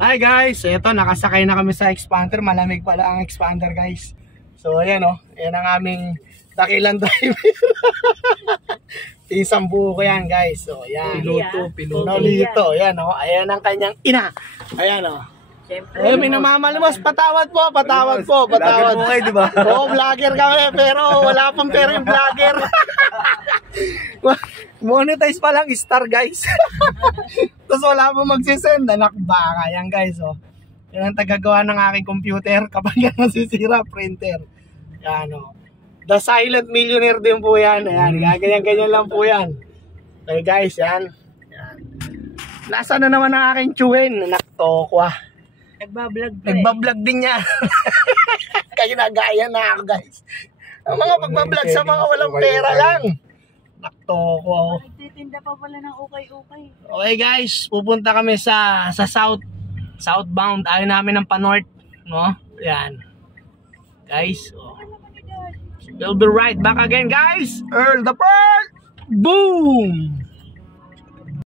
Hi guys, ito nakasakay na kami sa expander. Malamig pala ang expander guys. So ayan o, ayan ang aming dakilang driver. Isang buo ko yan guys. So ayan. Piloto. Nolito, ayan o. Ayan ang kanyang ina. Ayan o. Siyempre. Ay, may namamalimos. Patawad po. Patawad. Vlogger mo kayo, di ba? Oo, vlogger kami. Pero wala pang pera yung vlogger. Monetize pa lang, star guys. Tapos wala pa magsisend. Anak baka. Yan guys, oh. Yan ang tagagawa ng aking computer. Kapag yan nasisira, printer. Yan, oh. The Silent Millionaire din po yan. Ayan, ganyan-ganyan lang po yan. Okay guys, yan. Nasaan na naman ang aking tsuhin? Naktokwa. Nagbablog pa Nagbablog din niya. Kaya nagaya na ako guys. Ang mga pagbablog sa mga walang pera lang. Naktoko. Nagtitinda pa pala ng ukay-ukay. Okay guys, pupunta kami sa southbound. Ayaw namin ng pa-north, no? Yan. Guys, oh. We'll be right back again guys. Earl the Pearl. Boom.